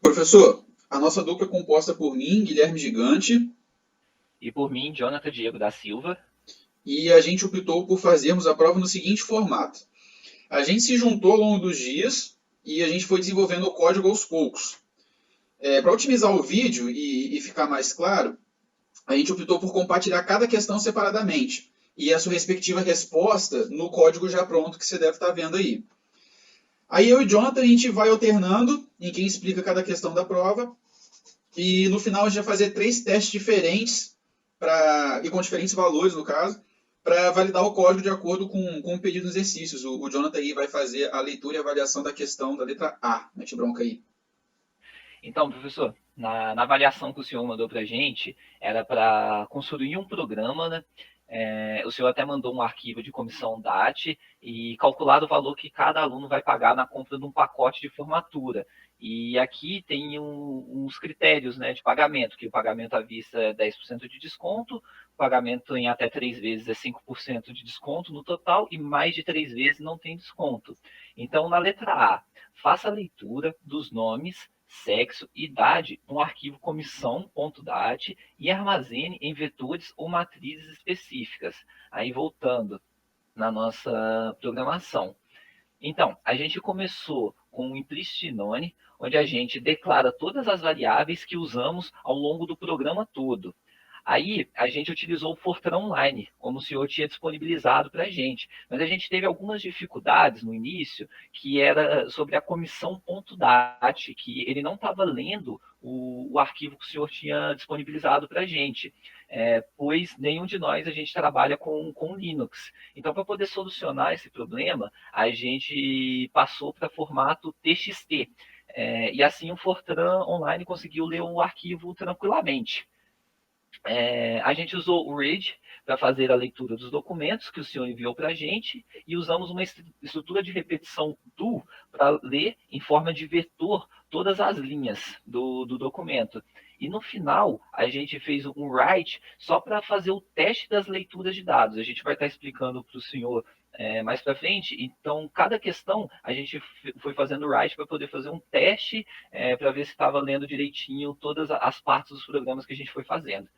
Professor, a nossa dupla é composta por mim, Guilherme Gigante, E por mim, Jonathan Diego da Silva. e a gente optou por fazermos a prova no seguinte formato. A gente se juntou ao longo dos dias e a gente foi desenvolvendo o código aos poucos. Para otimizar o vídeo e ficar mais claro, a gente optou por compartilhar cada questão separadamente e a sua respectiva resposta no código já pronto que você deve estar vendo aí. Aí eu e o Jonathan a gente vai alternando em quem explica cada questão da prova e no final a gente vai fazer três testes diferentes e com diferentes valores, no caso, para validar o código de acordo com o pedido dos exercícios. O Jonathan aí vai fazer a leitura e avaliação da questão da letra A. Mete bronca aí. Então, professor, na avaliação que o senhor mandou para a gente, era para construir um programa, né? O senhor até mandou um arquivo de comissão DAT e calculado o valor que cada aluno vai pagar na compra de um pacote de formatura. E aqui tem uns critérios, né, de pagamento, que o pagamento à vista é 10% de desconto, o pagamento em até 3 vezes é 5% de desconto no total e mais de 3 vezes não tem desconto. Então, na letra A, faça a leitura dos nomes, sexo, idade no arquivo comissão.dat e armazene em vetores ou matrizes específicas. Aí voltando na nossa programação. Então, a gente começou com o implicit none, onde a gente declara todas as variáveis que usamos ao longo do programa todo. Aí a gente utilizou o Fortran Online, como o senhor tinha disponibilizado para a gente. Mas a gente teve algumas dificuldades no início, que era sobre a comissão.dat, que ele não estava lendo o arquivo que o senhor tinha disponibilizado para a gente. Pois nenhum de nós a gente trabalha com Linux. Então, para poder solucionar esse problema, a gente passou para formato TXT. E assim o Fortran Online conseguiu ler o arquivo tranquilamente. A gente usou o RAID para fazer a leitura dos documentos que o senhor enviou para a gente e usamos uma estrutura de repetição do para ler em forma de vetor todas as linhas do documento. E no final, a gente fez um write só para fazer o teste das leituras de dados. A gente vai estar explicando para o senhor mais para frente. Então, cada questão a gente foi fazendo write para poder fazer um teste para ver se estava lendo direitinho todas as partes dos programas que a gente foi fazendo.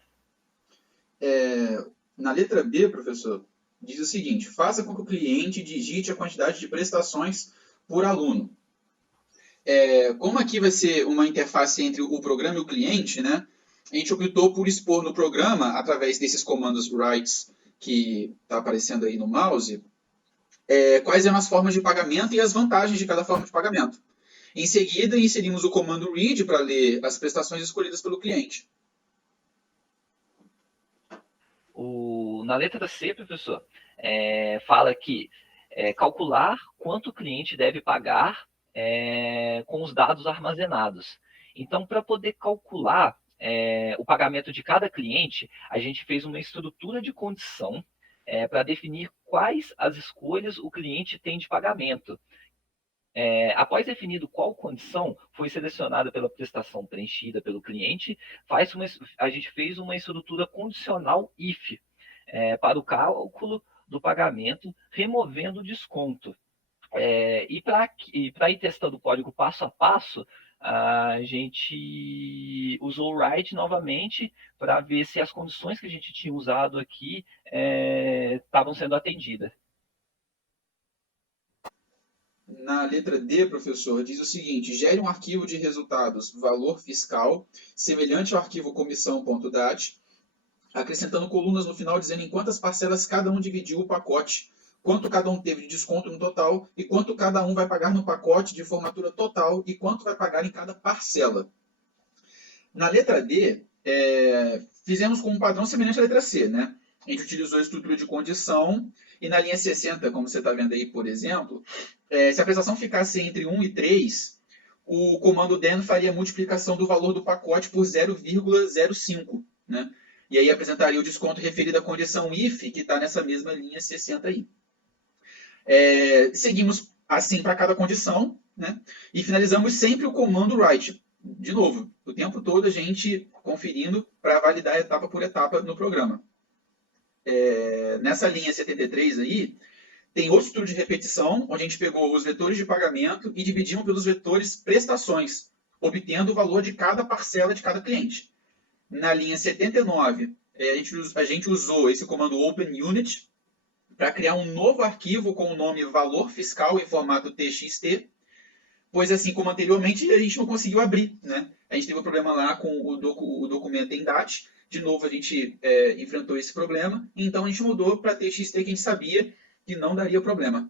Na letra B, professor, diz o seguinte: faça com que o cliente digite a quantidade de prestações por aluno. Como aqui vai ser uma interface entre o programa e o cliente, né? A gente optou por expor no programa, através desses comandos writes que está aparecendo aí no mouse, quais eram as formas de pagamento e as vantagens de cada forma de pagamento. Em seguida, inserimos o comando read para ler as prestações escolhidas pelo cliente. Na letra C, professor, fala que calcular quanto o cliente deve pagar com os dados armazenados. Então, para poder calcular o pagamento de cada cliente, a gente fez uma estrutura de condição para definir quais as escolhas o cliente tem de pagamento. Após definido qual condição foi selecionada pela prestação preenchida pelo cliente, a gente fez uma estrutura condicional if para o cálculo do pagamento, removendo o desconto. E para ir testando o código passo a passo, a gente usou o write novamente para ver se as condições que a gente tinha usado aqui estavam sendo atendidas. Na letra D, professor, diz o seguinte: gere um arquivo de resultados valor fiscal, semelhante ao arquivo comissão.dat, acrescentando colunas no final dizendo em quantas parcelas cada um dividiu o pacote, quanto cada um teve de desconto no total e quanto cada um vai pagar no pacote de formatura total e quanto vai pagar em cada parcela. Na letra D, fizemos com um padrão semelhante à letra C, né? A gente utilizou a estrutura de condição e na linha 60, como você está vendo aí, por exemplo, se a prestação ficasse entre 1 e 3, o comando then faria a multiplicação do valor do pacote por 0,05, né? E aí apresentaria o desconto referido à condição if, que está nessa mesma linha 60 aí. Seguimos assim para cada condição, né? E finalizamos sempre o comando write. De novo, o tempo todo a gente conferindo para validar etapa por etapa no programa. Nessa linha 73 aí, tem outro estudo de repetição, onde a gente pegou os vetores de pagamento e dividimos pelos vetores prestações, obtendo o valor de cada parcela de cada cliente. Na linha 79, a gente usou esse comando OpenUnit para criar um novo arquivo com o nome valor fiscal em formato TXT, pois assim como anteriormente a gente não conseguiu abrir, né? A gente teve um problema lá com o documento em DAT, de novo a gente enfrentou esse problema, então a gente mudou para TXT que a gente sabia que não daria problema.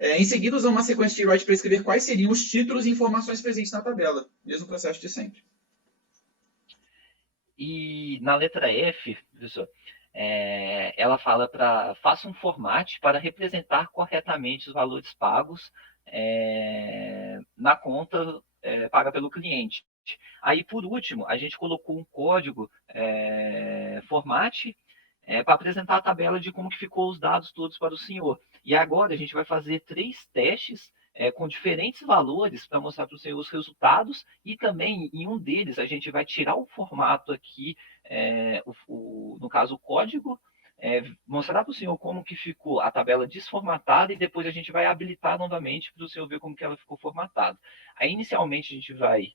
Em seguida, usamos uma sequência de write para escrever quais seriam os títulos e informações presentes na tabela, mesmo processo de sempre. E na letra F, professor, ela fala para faça um format para representar corretamente os valores pagos na conta paga pelo cliente. Aí, por último, a gente colocou um código format para apresentar a tabela de como que ficou os dados todos para o senhor. E agora a gente vai fazer 3 testes com diferentes valores para mostrar para o senhor os resultados, e também em um deles a gente vai tirar o formato aqui, no caso o código, mostrar para o senhor como que ficou a tabela desformatada, e depois a gente vai habilitar novamente para o senhor ver como que ela ficou formatada. Aí inicialmente a gente vai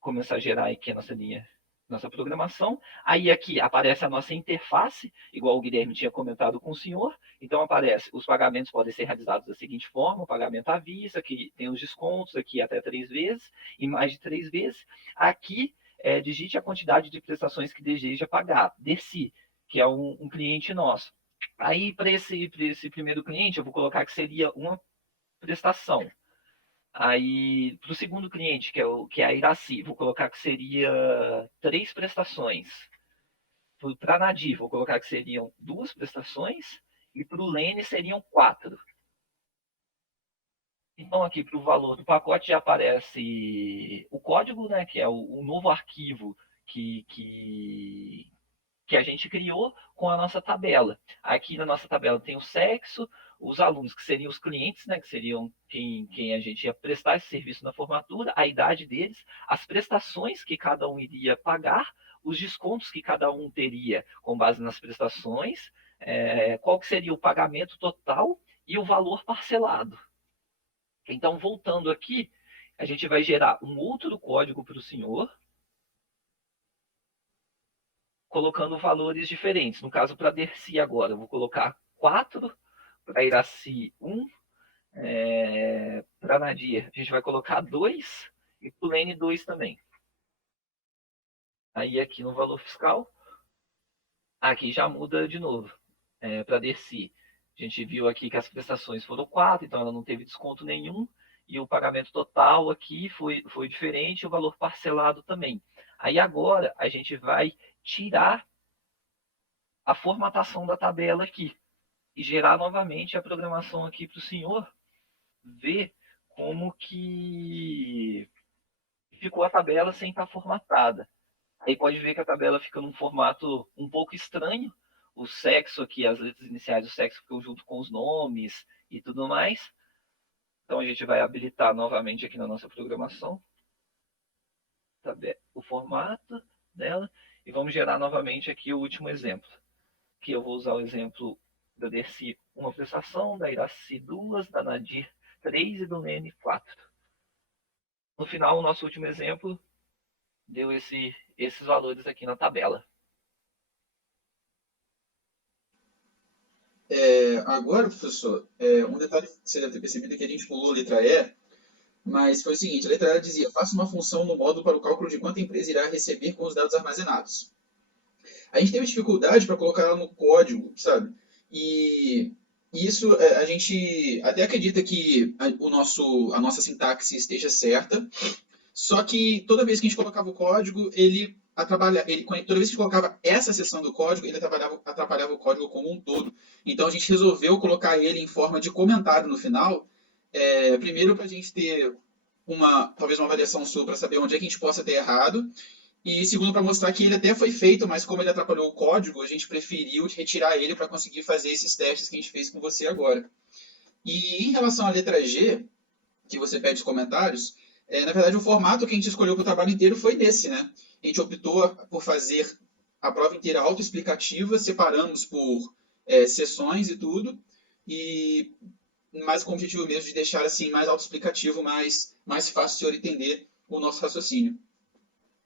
começar a gerar aqui a nossa linha, nossa programação. Aí aqui aparece a nossa interface, igual o Guilherme tinha comentado com o senhor. Então aparece, os pagamentos podem ser realizados da seguinte forma: o pagamento à vista, que tem os descontos aqui até 3 vezes, e mais de 3 vezes. Aqui, digite a quantidade de prestações que deseja pagar, Desi, que é um cliente nosso. Aí, para esse primeiro cliente, eu vou colocar que seria uma prestação. Aí, para o segundo cliente, que é a Iraci, vou colocar que seria 3 prestações. Para a Nadir, vou colocar que seriam 2 prestações. E para o Lene seriam 4. Então, aqui para o valor do pacote já aparece o código, né, que é o novo arquivo que a gente criou com a nossa tabela. Aqui na nossa tabela tem o sexo, os alunos, que seriam os clientes, né, que seriam quem a gente ia prestar esse serviço na formatura, a idade deles, as prestações que cada um iria pagar, os descontos que cada um teria com base nas prestações, qual que seria o pagamento total e o valor parcelado. Então, voltando aqui, a gente vai gerar um outro código para o senhor, colocando valores diferentes. No caso, para Dercy agora, eu vou colocar 4, para Iraci 1, para Nadir a gente vai colocar 2, e para o Lene 2 também. Aí aqui no valor fiscal, aqui já muda de novo. Para Dercy, a gente viu aqui que as prestações foram 4, então ela não teve desconto nenhum, e o pagamento total aqui foi diferente, o valor parcelado também. Aí agora a gente vai tirar a formatação da tabela aqui e gerar novamente a programação aqui para o senhor ver como que ficou a tabela sem estar formatada. Aí pode ver que a tabela fica num formato um pouco estranho. O sexo aqui, as letras iniciais do sexo ficam junto com os nomes e tudo mais. Então a gente vai habilitar novamente aqui na nossa programação o formato dela, e vamos gerar novamente aqui o último exemplo, que eu vou usar o exemplo da Dercy, uma prestação, da Iraci 2, da Nadir 3 e do Lene 4. No final, o nosso último exemplo deu esses valores aqui na tabela. Agora, professor, um detalhe que você deve ter percebido é que a gente pulou a letra E, mas foi o seguinte: a letra E dizia, faça uma função no módulo para o cálculo de quanto a empresa irá receber com os dados armazenados. A gente teve dificuldade para colocar ela no código, sabe? E isso a gente até acredita que a nossa sintaxe esteja certa, só que toda vez que a gente colocava o código, toda vez que a gente colocava essa seção do código, ele atrapalhava o código como um todo. Então a gente resolveu colocar ele em forma de comentário no final, primeiro para a gente ter talvez uma avaliação sua para saber onde é que a gente possa ter errado, e segundo, para mostrar que ele até foi feito, mas como ele atrapalhou o código, a gente preferiu retirar ele para conseguir fazer esses testes que a gente fez com você agora. E em relação à letra G, que você pede os comentários, na verdade o formato que a gente escolheu para o trabalho inteiro foi desse, né? A gente optou por fazer a prova inteira autoexplicativa, separamos por sessões e tudo, mas com o objetivo mesmo de deixar assim mais autoexplicativo, mais fácil de senhor entender o nosso raciocínio.